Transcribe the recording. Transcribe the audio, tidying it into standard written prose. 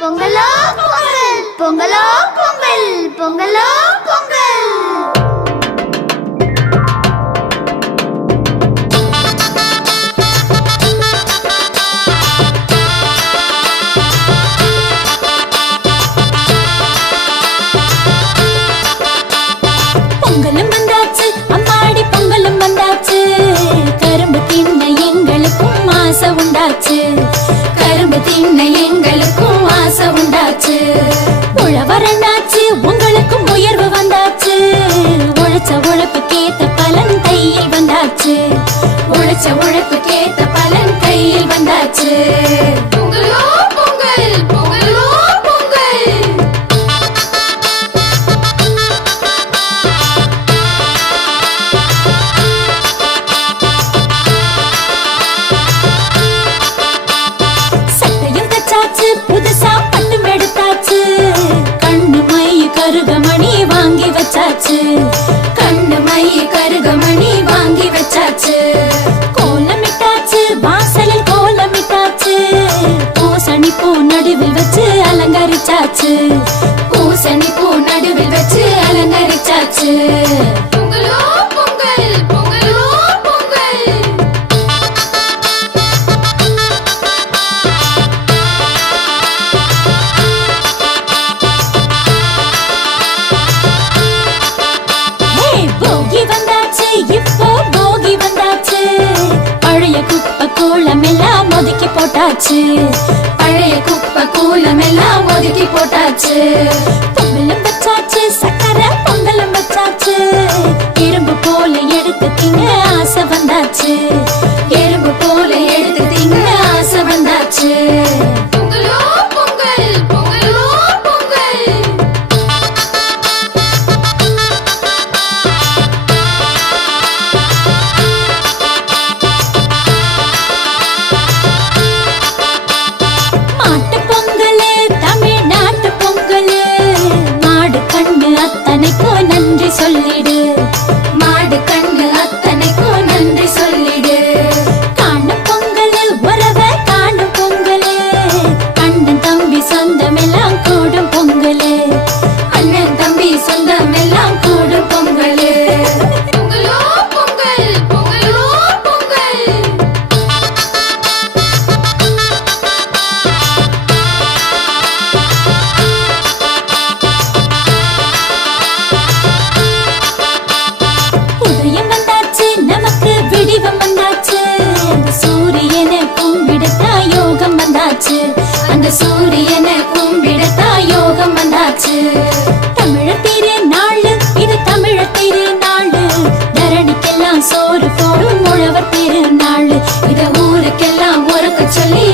பொங்கலோ பொங்கல் பொங்கலோ பொங்கல் பொங்கலோ பொங்கல். பொங்கலும் வந்தாச்சு அம்மாடி பொங்கலும் வந்தாச்சு. கரும்பு தின்ன எங்களுக்கும் ஆசை உண்டாச்சு. கரும்பு தின்ன எங்களுக்கும் ஆசை உண்டாச்சு. உழவரனாச்சு உங்களுக்கும் உயர்வு வந்தாச்சு. உழைச்ச உழைப்புக்கேத்த பலன் கையில் வந்தாச்சு. உழைச்ச உழைப்புக்கேத்த பலன் கையில் வந்தாச்சு. பொங்கலோ பொங்கல் பொங்கலோ பொங்கல். சட்டையும் தச்சாச்சு புதுசா பட்டும் எடுத்தாச்சு. கண்ணு மை கருகமணி வாங்கி வச்சாச்சு. கண்ணு மை கருகமணி வாங்கி வச்சாச்சு. கோலமிட்டாச்சு வாசலில் கோலமிட்டாச்சு. பூசணி பூ நடுவில் வச்சு அலங்கரிச்சாச்சு. பூசணி பூ நடுவில் வச்சு அலங்கரிச்சாச்சு. பொங்கலோ பொங்கல் பொங்கலோ பொங்கல். ஹே, போகி வந்தாச்சு இப்போ போகி வந்தாச்சு. பழைய குப்பை கூளம் எல்லாம் ஒதுக்கி போட்டாச்சு. பழைய குப்பை கூளம் எல்லாம் ஒதுக்கி போட்டாச்சு. பொங்கலும் வச்சாச்சு சக்கரை பொங்கலும் வச்சாச்சு. எறும்பு போல எடுத்து திங்க ஆசை வந்தாச்சு. எறும்பு போல எடுத்து திங்க ஆசை வந்தாச்சு. பொங்கலோ பொங்கல் பொங்கலோ பொங்கல். மாட்டு பொங்கலு தமிழ்நாட்டு பொங்கலு. மாடு கண்ணு அத்தனைக்கும் நன்றி சொல்லிடு. மாடு கண்ணு அத்தனைக்கும் நன்றி சொல்லிடு. காணும் பொங்கலு உறவ காணும் பொங்கலு. அண்ணன் தம்பி சொந்தம் எல்லாம் கூடும் பொங்கலு. அண்ணன் தம்பி சொந்தம் எல்லாம் கூடும் பொங்கலு. பொங்கலோ பொங்கல் பொங்கலோ பொங்கல். உதயம் வந்தாச்சு நமக்கு விடிவம் வந்தாச்சு. அந்த சூரியனை கும்பிடத்தா யோகம் வந்தாச்சு. அந்த சூரியனை கும்பிடத்தா யோகம் வந்தாச்சு. தமிழர் திருநாள் இது தமிழர் திருநாள். தரணிக்கெல்லாம் சோறு போடும் உழவர் திருநாள். இத ஊருக்கெல்லாம் உறக்க சொல்லி